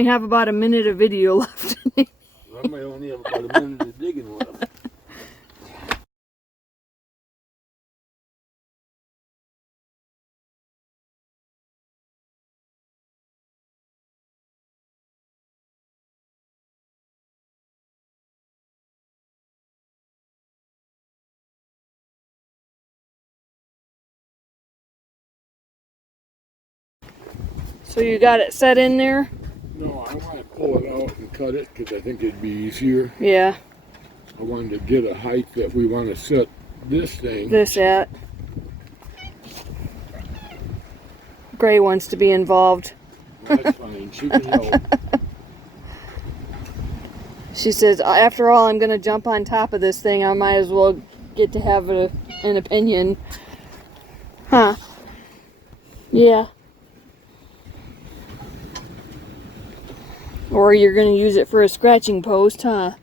We have about a minute of video left. I might only have about a minute of digging left. So you got it set in there? No, I want to pull it out and cut it because I think it'd be easier. Yeah. I wanted to get a height that we want to set this thing. This at. Gray wants to be involved. That's fine. She can help. She says, after all, I'm going to jump on top of this thing. I might as well get to have an opinion. Huh. Yeah. Or you're going to use it for a scratching post, huh?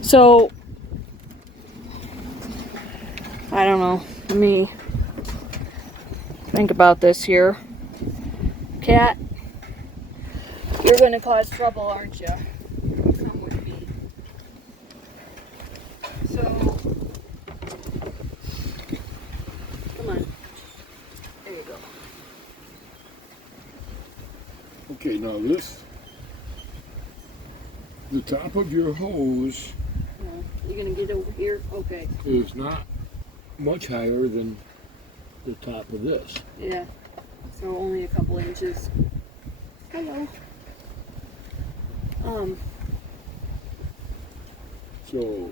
So, I don't know. Let me think about this here. Cat, you're going to cause trouble, aren't you? Come with me. So, come on. There you go. Okay, now the top of your hose You're going to get over here? Okay. is not much higher than the top of this. Yeah. So only a couple inches. Hello. So,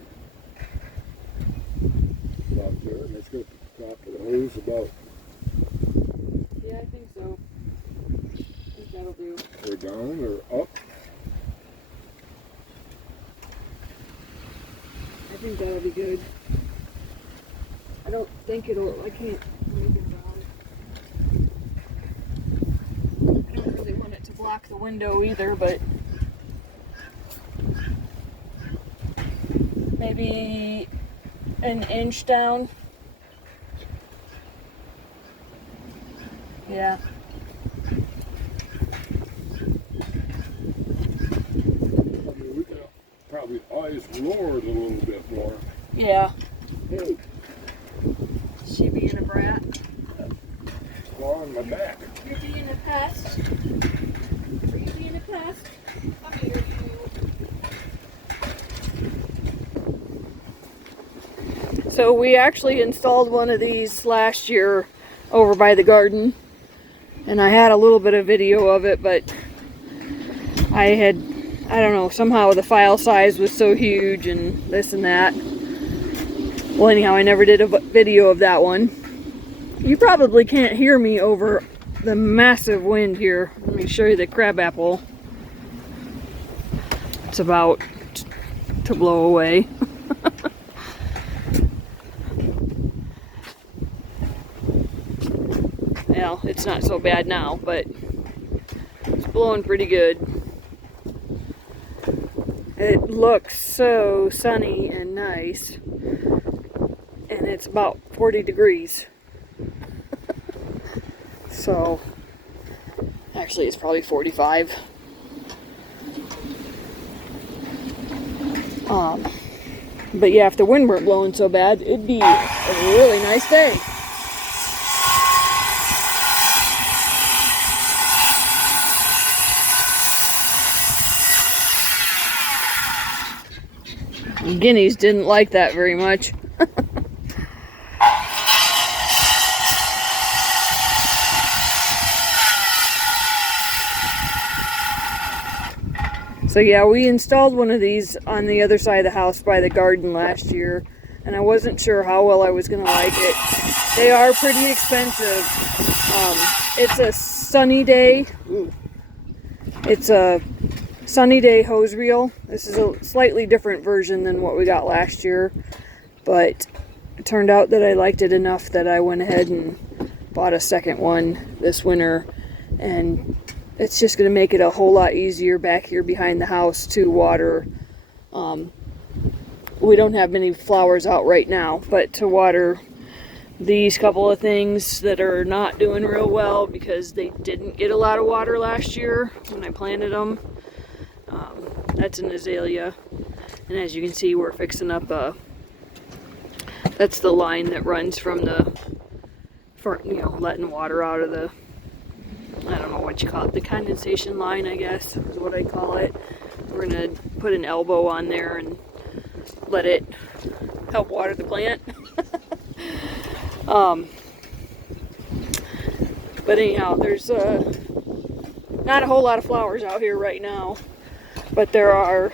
about there, and let's get the top of the hose about, Yeah, I think so. I think that'll do. or down, or up. I think that'll be good. I don't think it'll, I can't make it round. I don't really want it to block the window either, but maybe an inch down. Yeah. I mean, we can probably always lower it a little bit more. Yeah. Hey, She being a brat. go on my back. You're being a pest. Are you being a pest? Come here, you. So we actually installed one of these last year over by the garden. And I had a little bit of video of it, but I don't know, somehow the file size was so huge and this and that. Well, anyhow, I never did a video of that one. You probably can't hear me over the massive wind here. Let me show you the crabapple. It's about to blow away. Well, it's not so bad now, but it's blowing pretty good. It looks so sunny and nice. And it's about 40 degrees. So, actually it's probably 45. But yeah, if the wind weren't blowing so bad, it'd be a really nice day. Guineas didn't like that very much. So yeah, we installed one of these on the other side of the house by the garden last year, and I wasn't sure how well I was going to like it. They are pretty expensive. It's a Sunneday. It's a Sunneday hose reel. This is a slightly different version than what we got last year, but it turned out that I liked it enough that I went ahead and bought a second one this winter, and it's just going to make it a whole lot easier back here behind the house to water. We don't have many flowers out right now, but to water these couple of things that are not doing real well because they didn't get a lot of water last year when I planted them. That's an azalea, and as you can see, we're fixing up that's the line that runs from the, letting water out of the, I don't know what you call it, the condensation line, I guess is what I call it. We're gonna put an elbow on there and let it help water the plant. But anyhow, there's not a whole lot of flowers out here right now, but there are,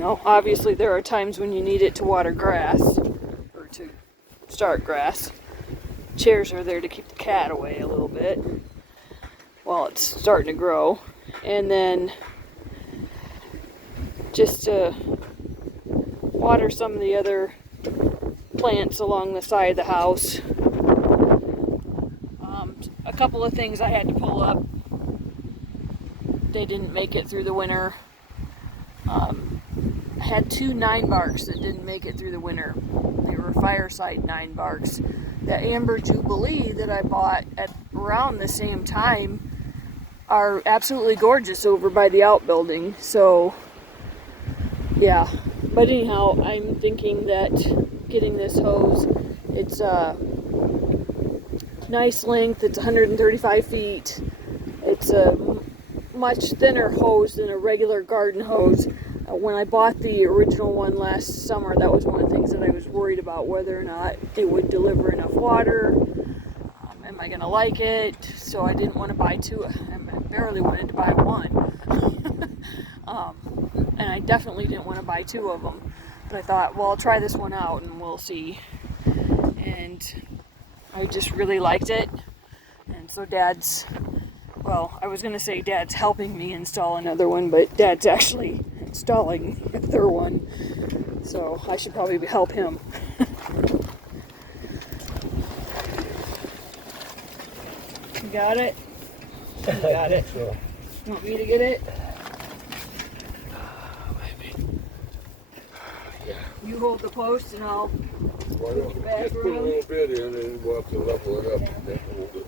obviously there are times when you need it to water grass, or to start grass. Chairs are there to keep the cat away a little bit while it's starting to grow. And then just to water some of the other plants along the side of the house. A couple of things I had to pull up. They didn't make it through the winter. I had 2 9-barks that didn't make it through the winter. They were fireside 9-barks. The Amber Jubilee that I bought at around the same time are absolutely gorgeous over by the outbuilding. So, yeah. But anyhow, I'm thinking that getting this hose, it's a nice length. It's 135 feet. It's a much thinner hose than a regular garden hose. When I bought the original one last summer, that was one of the things that I was worried about, whether or not it would deliver enough water. Am I going to like it? So I didn't want to buy 2. I barely wanted to buy 1. And I definitely didn't want to buy 2 of them. But I thought, well, I'll try this one out and we'll see. And I just really liked it. And so I was going to say Dad's helping me install another one, but Dad's actually installing the other one. So I should probably help him. You got it? You got it. So, Want me to get it? maybe. Yeah. You hold the post and I'll Why don't back just put a around. little bit in and we'll have to level it up and then hold it.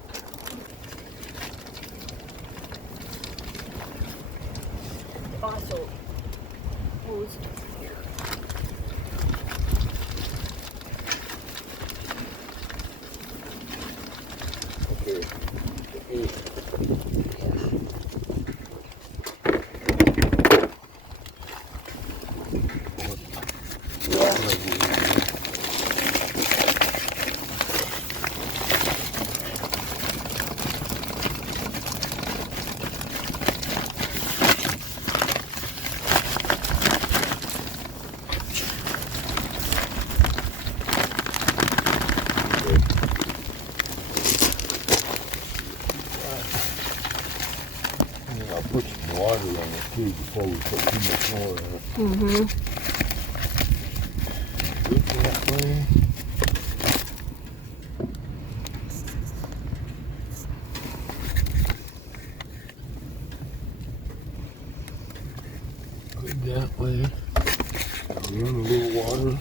Also hose here. Okay. I'll put some water on it too before we put too much more on it. Mm-hmm. Good that way. Good that way. I'll run a little water.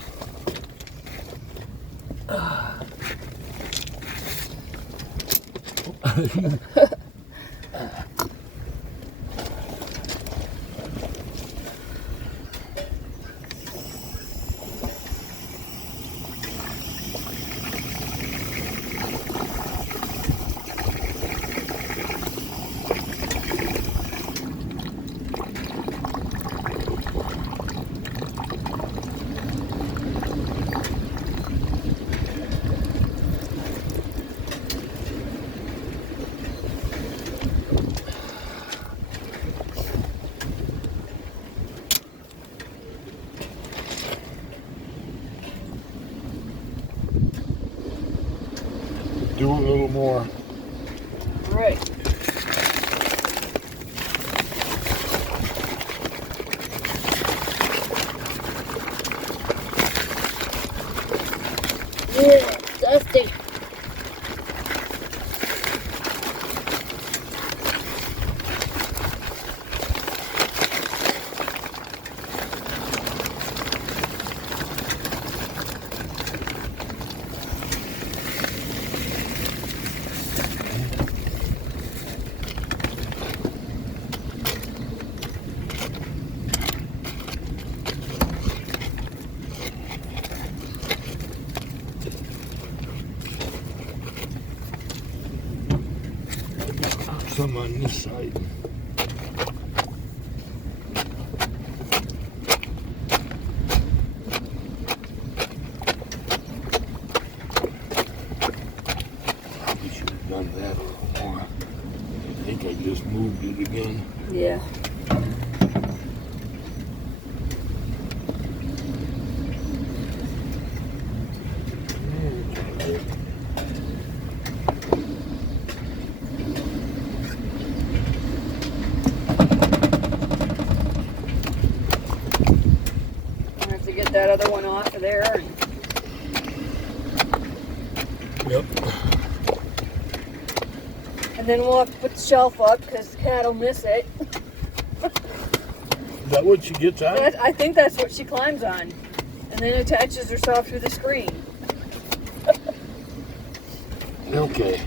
Do a little more. All right. Yeah, dusty. some on this side. Probably should have done that a little more. I think I just moved it again. Yeah. I have to get that other one off of there. Yep. And then we'll have to put the shelf up because the cat will miss it. Is that what she gets on? I think that's what she climbs on. And then attaches herself to the screen. Okay.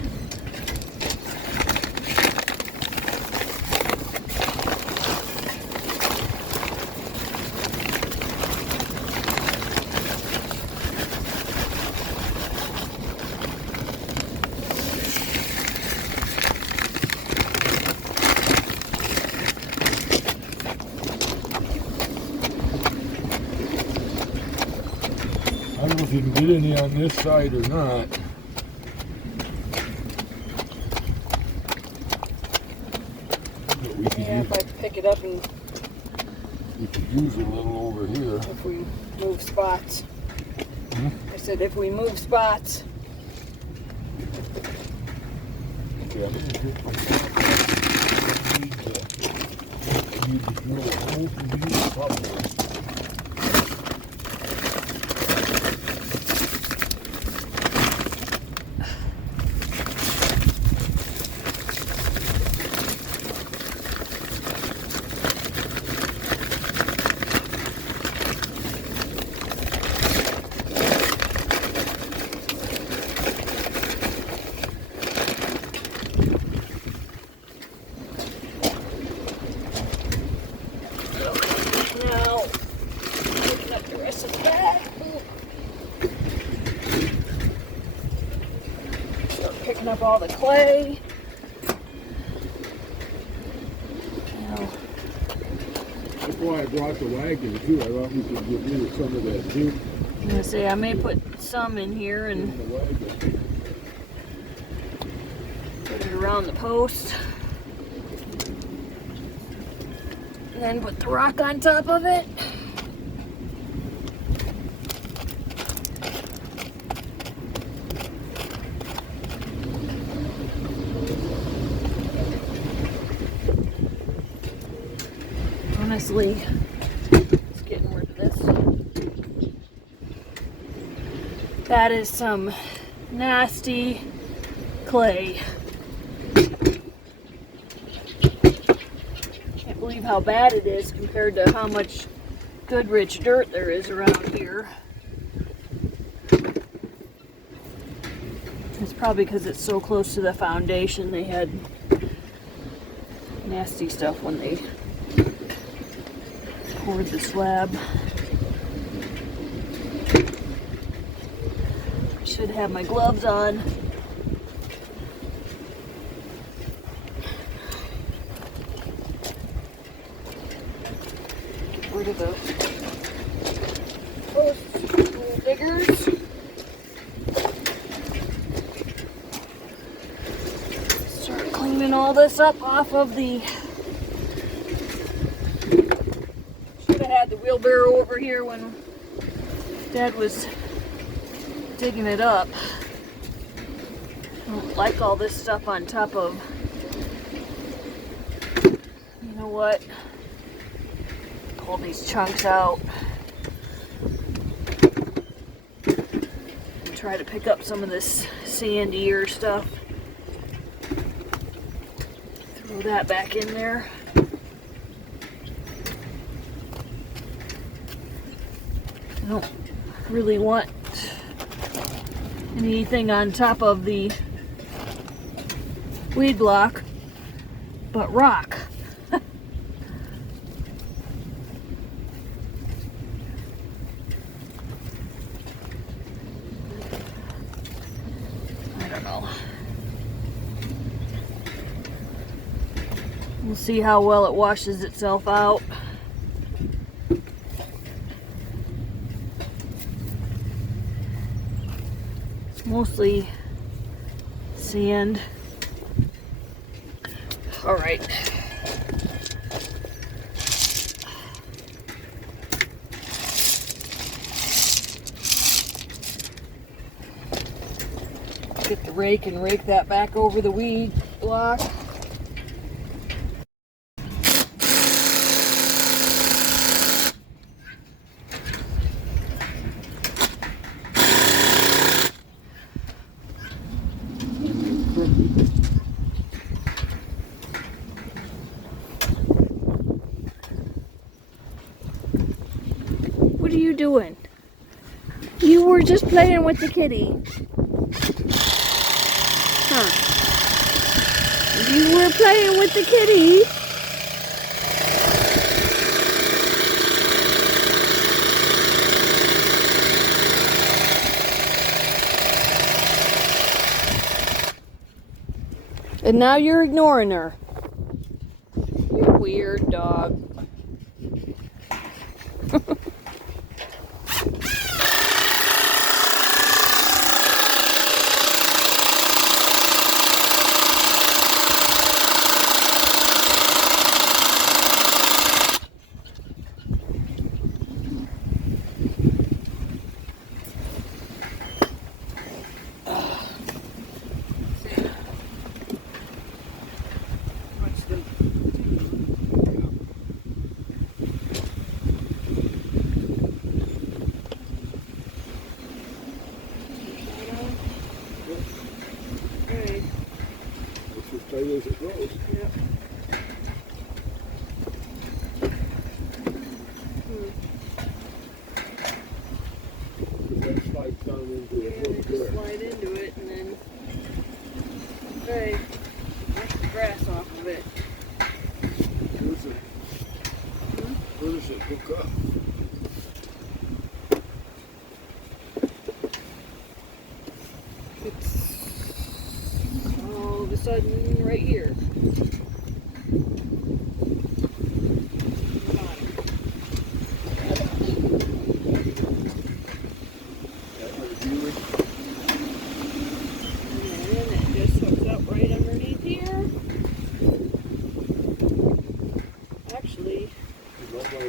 I don't know if you can get any on this side or not. But we could Yeah, use, if I pick it up and we could use it a little over here. if we move spots. Hmm? I said if we move spots. Okay, I'm gonna take my need to drill a hole for you probably. Now, picking up the rest of the bag. Start picking up all the clay. Now, That's why I brought the wagon too. I thought we could get rid of some of that too I'm gonna say I may put some in here in and the wagon. put it around the post. And then put the rock on top of it. Honestly, just getting rid of this. That is some nasty clay. Can't believe how bad it is compared to how much good rich dirt there is around here. It's probably because it's so close to the foundation. They had nasty stuff when they poured the slab. I should have my gloves on. Get rid of those little diggers. Start cleaning all this up off of the. Should have had the wheelbarrow over here when Dad was digging it up. I don't like all this stuff on top of. You know what? Pull these chunks out. And try to pick up some of this sandier stuff. Throw that back in there. I don't really want anything on top of the weed block but rock. I don't know. We'll see how well it washes itself out. It's mostly sand. All right. Get the rake and rake that back over the weed block. What are you doing? You were just playing with the kitty. Huh. You were playing with the kitty. And now you're ignoring her. You weird dog. Tight as it goes. Yep. That slides down into Yeah, it. just slide into it and then okay, wash the grass off of it. Where does it hook up? It's all of a sudden right here.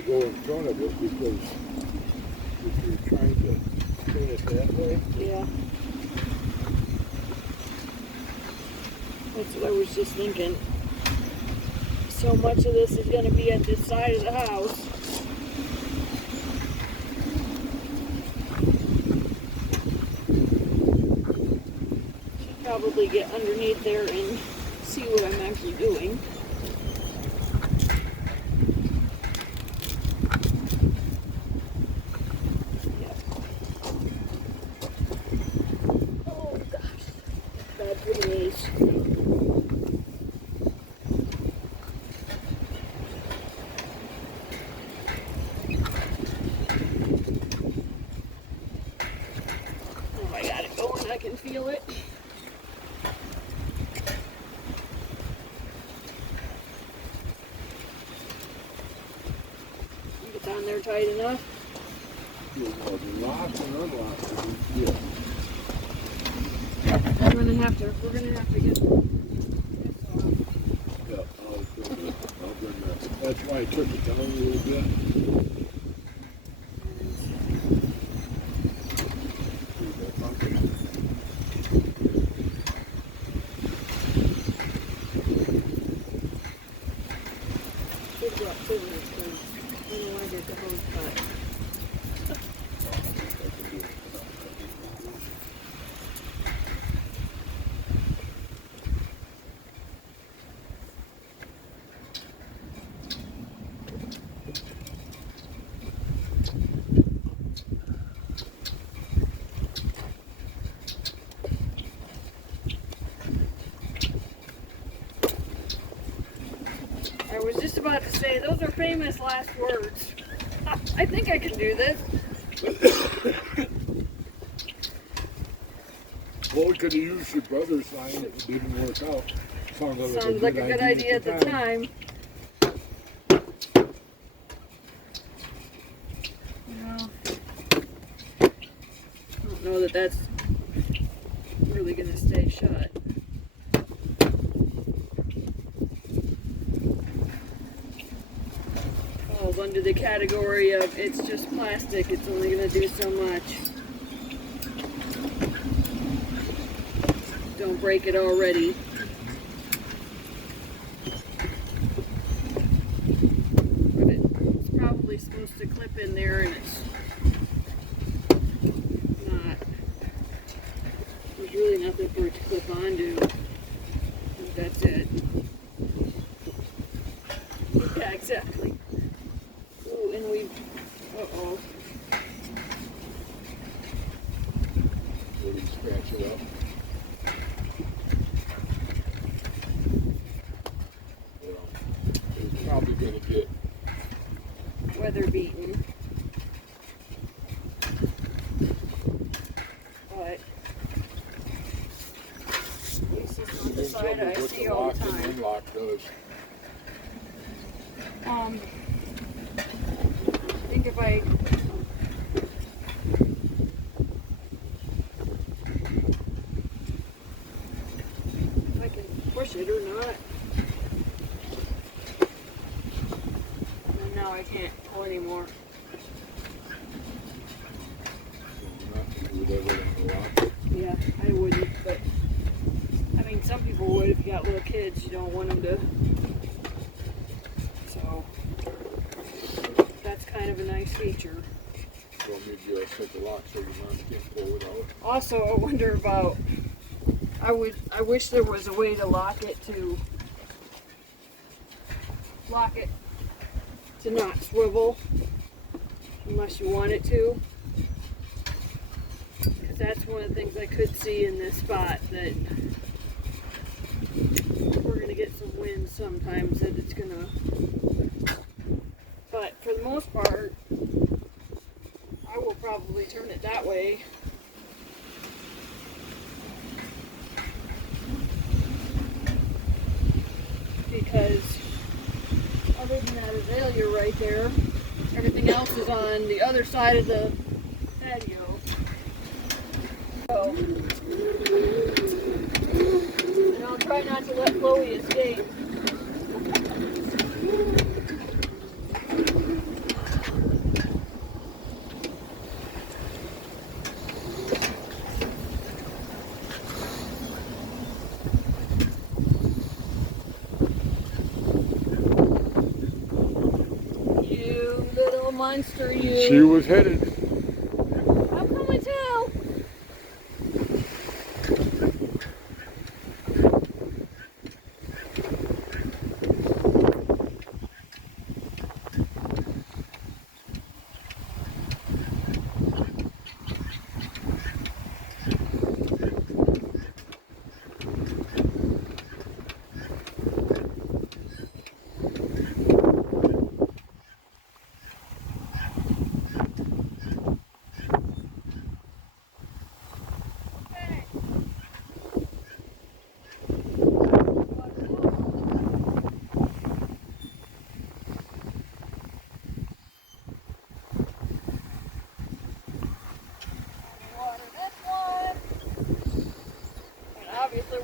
Go in front of it because if you're trying to spin it that way. Yeah. That's what I was just thinking. So much of this is going to be at this side of the house. Should probably get underneath there and see what I'm actually doing. I can feel it. It's on there tight enough. Lock and unlock. Yeah. We're gonna have to get this off. Yeah, I'll bring that. That's why I took it down a little bit. I was just about to say, those are famous last words. I think I can do this. Well, we could have used your brother's line if it didn't work out. Sounds like a good idea at the time. that that's really going to stay shut. Falls under the category of it's just plastic, it's only going to do so much. Don't break it already. But it's probably supposed to clip in there, and it's not. There's really nothing for it to clip onto. I think that's it. Yeah, exactly. Ooh, and we've, uh-oh. Will you scratch it up? It's probably going to get Weather beaten. But this is not the side I see all the time. Unlock does. I think if I can push it or not. And now I can't pull anymore. Yeah, I wouldn't, but I mean, some people would if you got little kids. You don't want them to. So that's kind of a nice feature. So maybe I'll set the lock so your mom can't pull it out. Also, I wonder about. I wish there was a way to lock it to not swivel unless you want it to. Because that's one of the things I could see in this spot, that we're going to get some wind sometimes, that it's going to. But for the most part, I will probably turn it that way. Because other than that azalea right there, everything else is on the other side of the patio. So, and I'll try not to let Chloe escape. Monster, you. She was headed. How come I tell?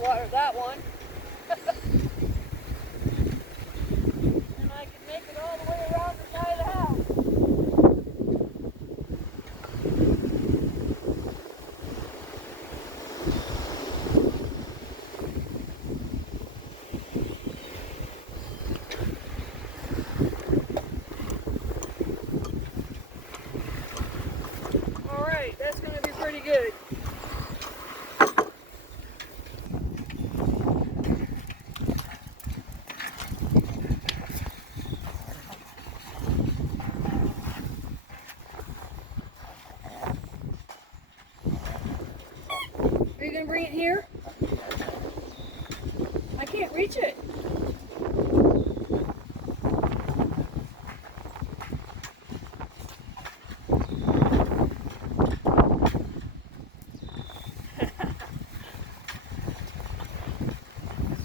Water that one. And I can make it all the way around the side of the house. Alright, that's going to be pretty good. Are you going to bring it here? I can't reach it.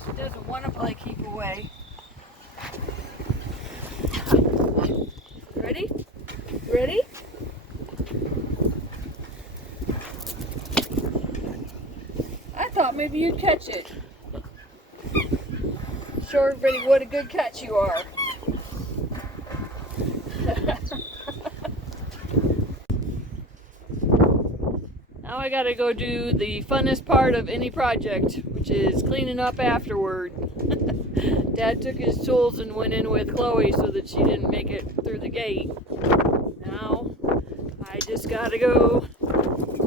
She doesn't want to play keep away. Ready? Ready? thought maybe you'd catch it. Show everybody what a good catch you are. Now I gotta go do the funnest part of any project, which is cleaning up afterward. Dad took his tools and went in with Chloe so that she didn't make it through the gate. Now I just gotta go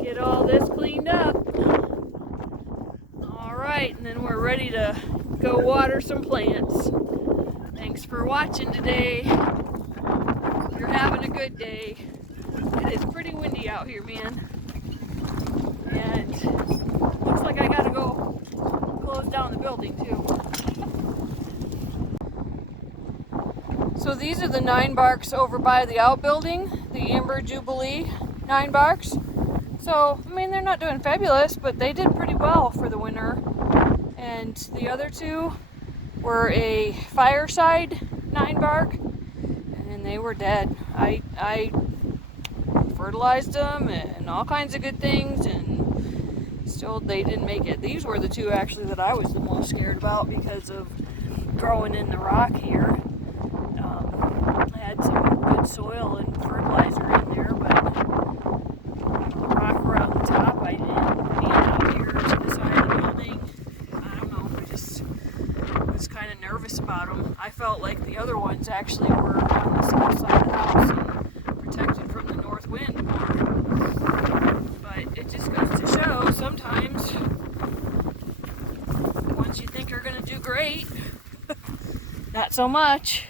get all this cleaned up. Alright, and then we're ready to go water some plants. Thanks for watching today. You're having a good day. It is pretty windy out here, man. And looks like I gotta go close down the building too. So these are the 9 barks over by the outbuilding, the Amber Jubilee 9 barks. So, I mean, they're not doing fabulous, but they did pretty well for the winter. And the other 2 were a Fireside 9 bark, and they were dead. I fertilized them and all kinds of good things, and still they didn't make it. These were the 2 actually that I was the most scared about because of growing in the rock here. I had some good soil and fertilizer in there, but rock around the top, I didn't. Being out here to the side of the building, I don't know, I just was kind of nervous about them. I felt like the other ones actually were on the south side of the house and protected from the north wind more. But it just goes to show sometimes ones you think are going to do great, not so much.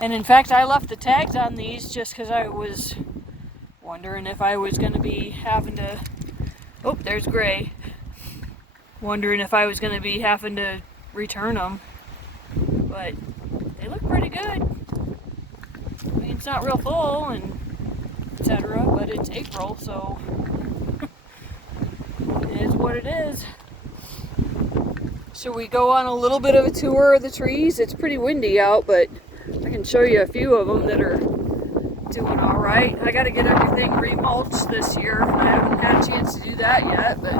And in fact, I left the tags on these just because I was wondering if I was going to be having to, oh, there's gray. Wondering if I was going to be having to return them. But they look pretty good. I mean, it's not real full and etc., but it's April, so it is what it is. Should we go on a little bit of a tour of the trees? It's pretty windy out, but I can show you a few of them that are doing all right. I got to get everything remulched this year. I haven't had a chance to do that yet, but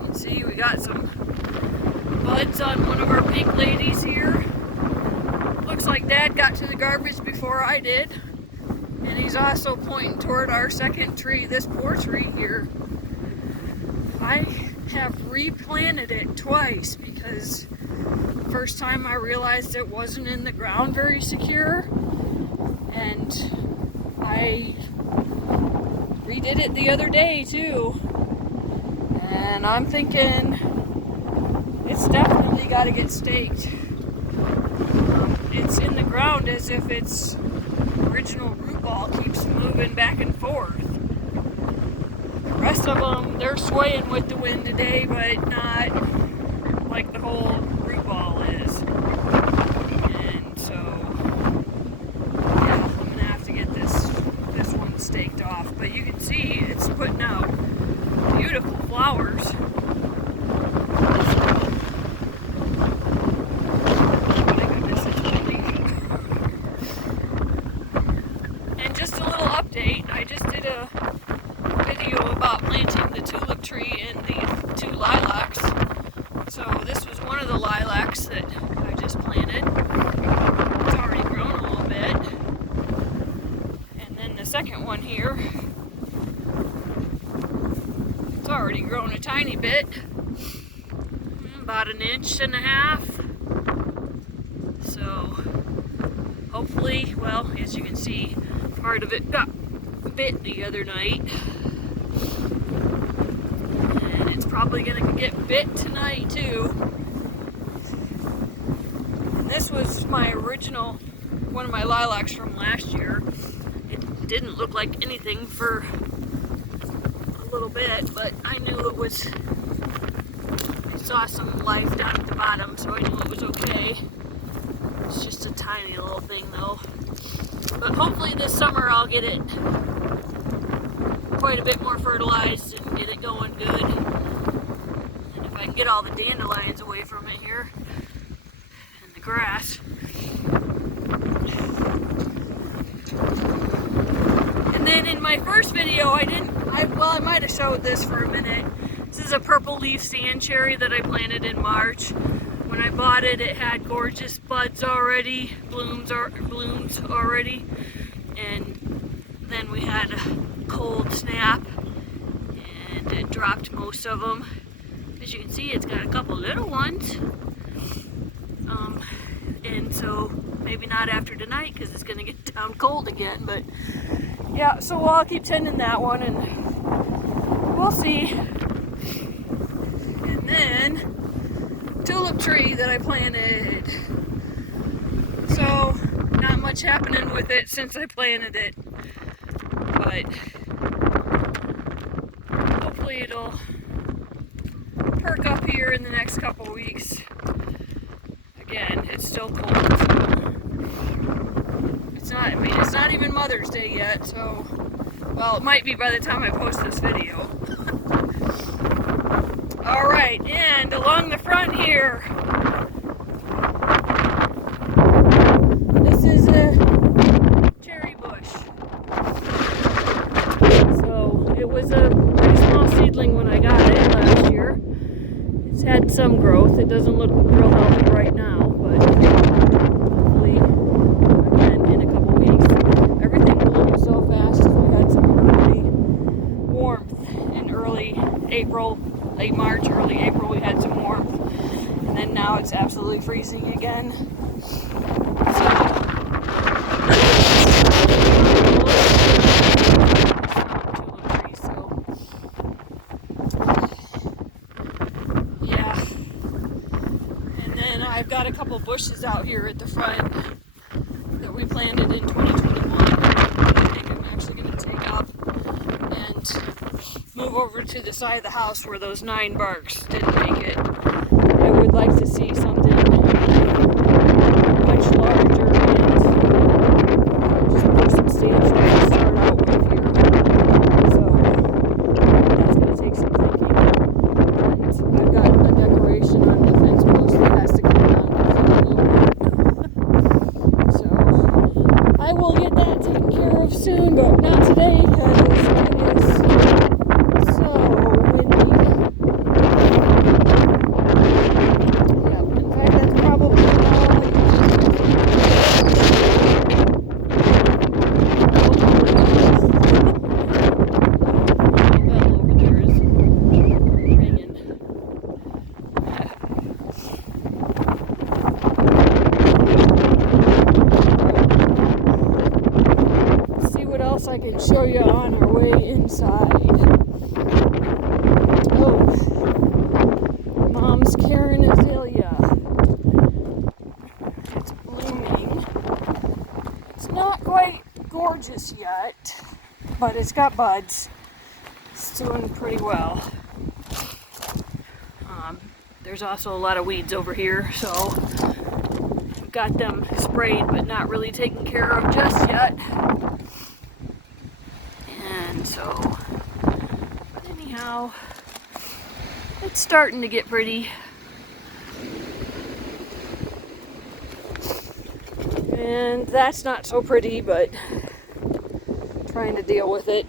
you can see we got some buds on one of our pink ladies here. Looks like Dad got to the garbage before I did. And he's also pointing toward our second tree, this poor tree here. I have replanted it twice because first time I realized it wasn't in the ground very secure, and I redid it the other day too, and I'm thinking it's definitely got to get staked. It's in the ground as if its original root ball keeps moving back and forth. The rest of them, they're swaying with the wind today, but not like the whole root ball is. And so, yeah, I'm gonna have to get this one staked off. But you can see it's putting out beautiful flowers. Oh my goodness, it's windy. And just a little update, I just did a video about planting the tulip tree and the 2 lilacs. So this was one of the lilacs that I just planted. It's already grown a little bit. And then the second one here, it's already grown a tiny bit. About 1.5 inches. So hopefully, well, as you can see, part of it got bit the other night. And it's probably gonna get bit tonight too. And this was my original, one of my lilacs from last year. It didn't look like anything for a little bit, but I knew it was, I saw some life down at the bottom, so I knew it was okay. It's just a tiny little thing though. But hopefully this summer I'll get it quite a bit more fertilized and get it going good. And if I can get all the dandelions away from it here and the grass. And then And in my first video, I might have showed this for a minute. This is a purple leaf sand cherry that I planted in March. When I bought it, it had gorgeous buds already, blooms already, and then we had a cold snap, and it dropped most of them. As you can see, it's got a couple little ones, and so maybe not after tonight because it's going to get down cold again, but yeah, so I'll keep tending that one and we'll see. And then tulip tree that I planted. So not much happening with it since I planted it, but hopefully it'll perk up here in the next couple weeks. Again, it's still cold, so it's not even Mother's Day yet, so, well, it might be by the time I post this video. Alright, and along the front here, this is a cherry bush. So, it was a pretty small seedling when I got it last year. It's had some growth. It doesn't look real healthy right now, but hopefully, again, in a couple weeks. Everything bloomed so fast. We had some early warmth in early April, late March, early April. We had some warmth, and then now it's absolutely freezing again. I've got a couple bushes out here at the front that we planted in 2021 I think I'm actually going to take up and move over to the side of the house where those 9 barks didn't make it. I would like to see something much larger and just more substantial to start out with here. So that's going to take some thinking. And I've got a decoration on the fence post that has to come down. So I will get that taken care of soon, but not today because it is so windy. Yeah, in fact, that's probably all I bell over there is ringing. See what else I can show you on our way inside. Oh, Mom's Karen azalea. It's blooming. It's not quite gorgeous yet, but it's got buds. It's doing pretty well. There's also a lot of weeds over here, so we've got them sprayed but not really taken care of just yet. And so, but anyhow, it's starting to get pretty. And that's not so pretty, but trying to deal with it.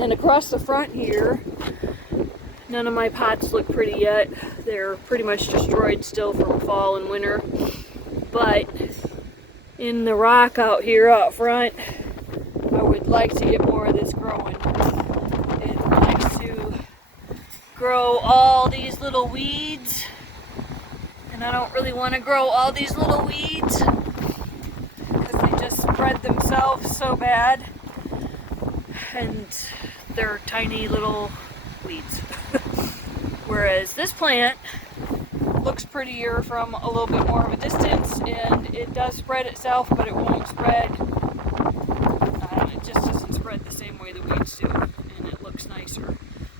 And across the front here, none of my pots look pretty yet. They're pretty much destroyed still from fall and winter. But in the rock out here out front, I would like to get more of this growing. It likes to grow all these little weeds. And I don't really want to grow all these little weeds because they just spread themselves so bad. And they're tiny little weeds. Whereas this plant looks prettier from a little bit more of a distance, and it does spread itself, but it won't spread. It just doesn't spread the same way the weeds do, and it looks nicer.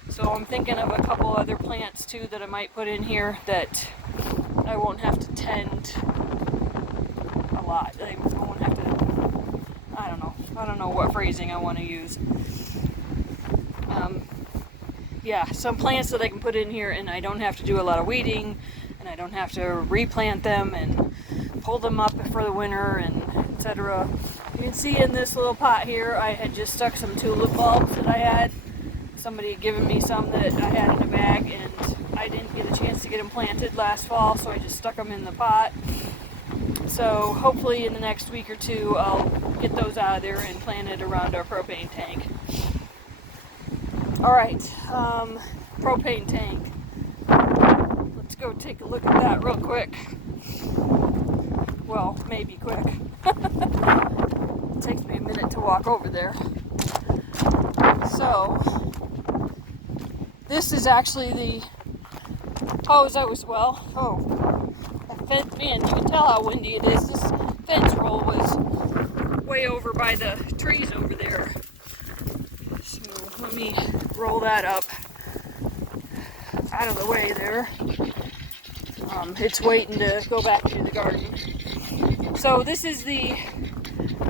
So I'm thinking of a couple other plants too that I might put in here that I won't have to tend a lot. I won't have to, I don't know what phrasing I want to use. Yeah, some plants that I can put in here and I don't have to do a lot of weeding, and I don't have to replant them and pull them up for the winter and etc. You can see in this little pot here, I had just stuck some tulip bulbs that I had. Somebody had given me some that I had in a bag, and I didn't get a chance to get them planted last fall, so I just stuck them in the pot. So hopefully in the next week or two, I'll get those out of there and plant it around our propane tank. All right, propane tank. Let's go take a look at that real quick. Well, maybe quick. It takes me a minute to walk over there. So, this is actually the hose man, you can tell how windy it is. This fence roll was way over by the trees over there. So, let me roll that up out of the way there. It's waiting to go back into the garden. So this is the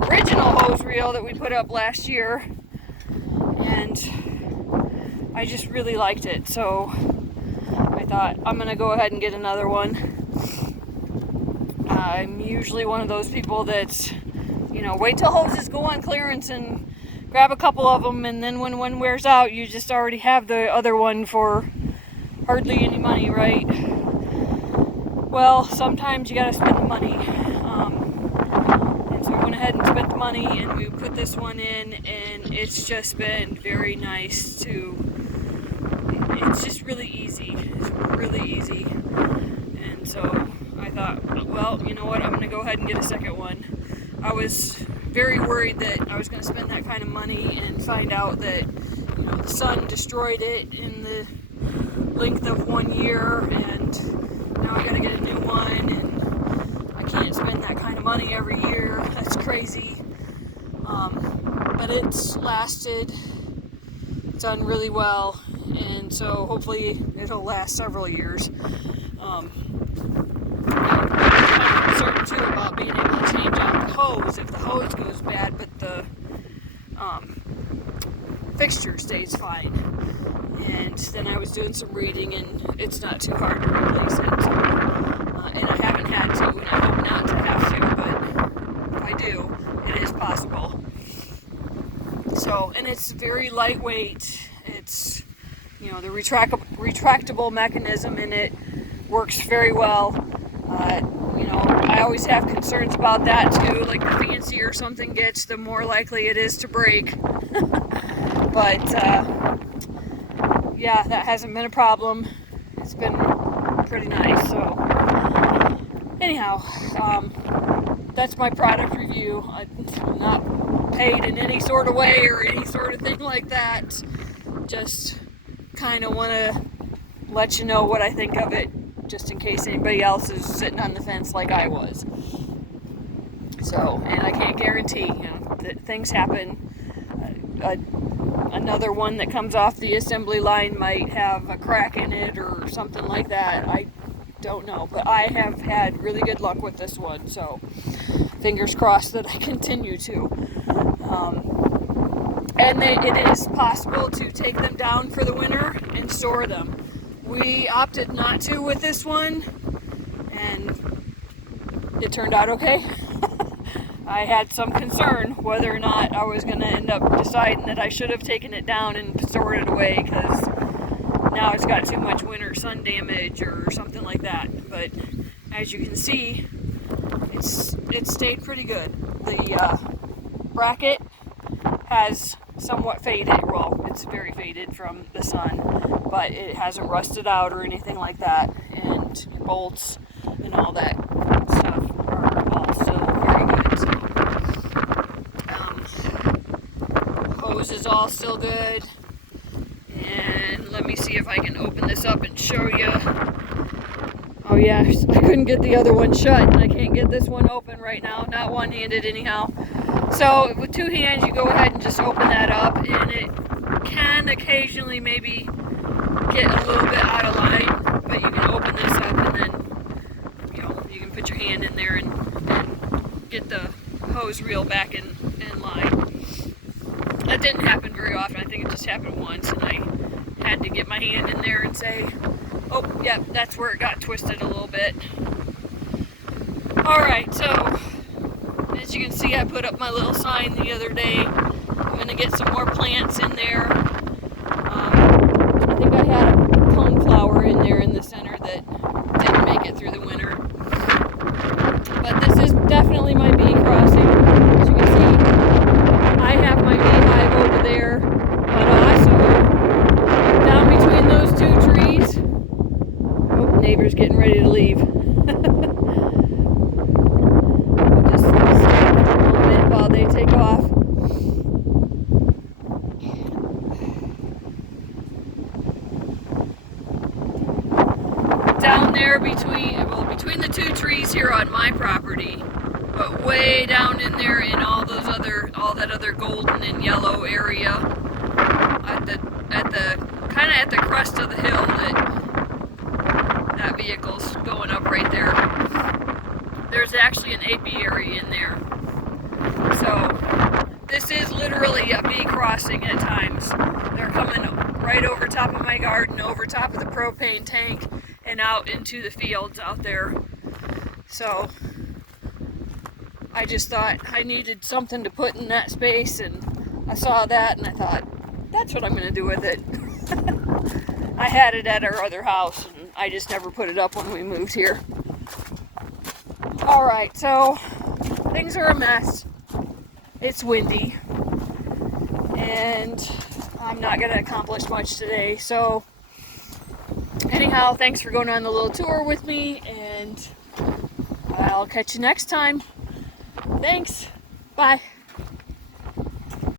original hose reel that we put up last year, and I just really liked it, so I thought I'm gonna go ahead and get another one. I'm usually one of those people that, wait till hoses go on clearance and grab a couple of them, and then when one wears out, you just already have the other one for hardly any money, right? Well, sometimes you gotta spend the money, and so we went ahead and spent the money, and we put this one in, and it's just been very nice it's just really easy. It's really easy. And so I thought, well, you know what, I'm gonna go ahead and get a second one. I was very worried that I was gonna spend that kind of money and find out that, the sun destroyed it in the length of 1 year, and now I gotta get a new one, and I can't spend that kind of money every year. That's crazy. But it's lasted, it's done really well, and so hopefully it'll last several years. I'm concerned too about being able to change out the hose if the hose goes bad, but the fixture stays fine. And then I was doing some reading, and it's not too hard to replace it. And I haven't had to, and I hope not to have to, but if I do, it is possible. So, and it's very lightweight. It's, the retractable mechanism in it works very well. I always have concerns about that too. Like, the fancier something gets, the more likely it is to break. But, yeah, that hasn't been a problem. It's been pretty nice. So, anyhow, that's my product review. I'm not paid in any sort of way or any sort of thing like that. Just kind of want to let you know what I think of it, just in case anybody else is sitting on the fence like I was. So, and I can't guarantee, that things happen. Another one that comes off the assembly line might have a crack in it or something like that. I don't know, but I have had really good luck with this one, so fingers crossed that I continue to. And it is possible to take them down for the winter and store them. We opted not to with this one, and it turned out okay. I had some concern whether or not I was going to end up deciding that I should have taken it down and stored it away, because now it's got too much winter sun damage or something like that. But as you can see, it stayed pretty good. The bracket has somewhat faded. Well, it's very faded from the sun, but it hasn't rusted out or anything like that. And bolts and all that stuff are all still very good. Hose is all still good. And let me see if I can open this up and show you. Oh yeah, I couldn't get the other one shut, and I can't get this one open right now. Not one-handed anyhow. So with two hands, you go ahead and just open that up, and it can occasionally maybe get a little bit out of line, but you can open this up, and then you can put your hand in there and get the hose reel back in line. That didn't happen very often. I think it just happened once, and I had to get my hand in there and say, oh, yep, that's where it got twisted a little bit. Alright, so As you can see, I put up my little sign the other day. I'm going to get some more plants in there. I think I had a coneflower in there in the center that didn't make it through the winter. But this is definitely my bee crossing. As you can see, I have my beehive over there, but also down between those two trees. Oh, neighbor's getting ready to leave. Just stop for a moment while they take off. Down there between the two trees here on my property, but way down in there in all that other golden and yellow area at the kind of at the crest of the hill that vehicle's going up right there. There's actually an apiary in there. So this is literally a bee crossing at times. They're coming right over top of my garden, over top of the propane tank, and out into the fields out there. So I just thought I needed something to put in that space, and I saw that and I thought, that's what I'm going to do with it. I had it at our other house and I just never put it up when we moved here. Alright, so things are a mess. It's windy and I'm not going to accomplish much today. So anyhow, thanks for going on the little tour with me, and I'll catch you next time. Thanks. Bye.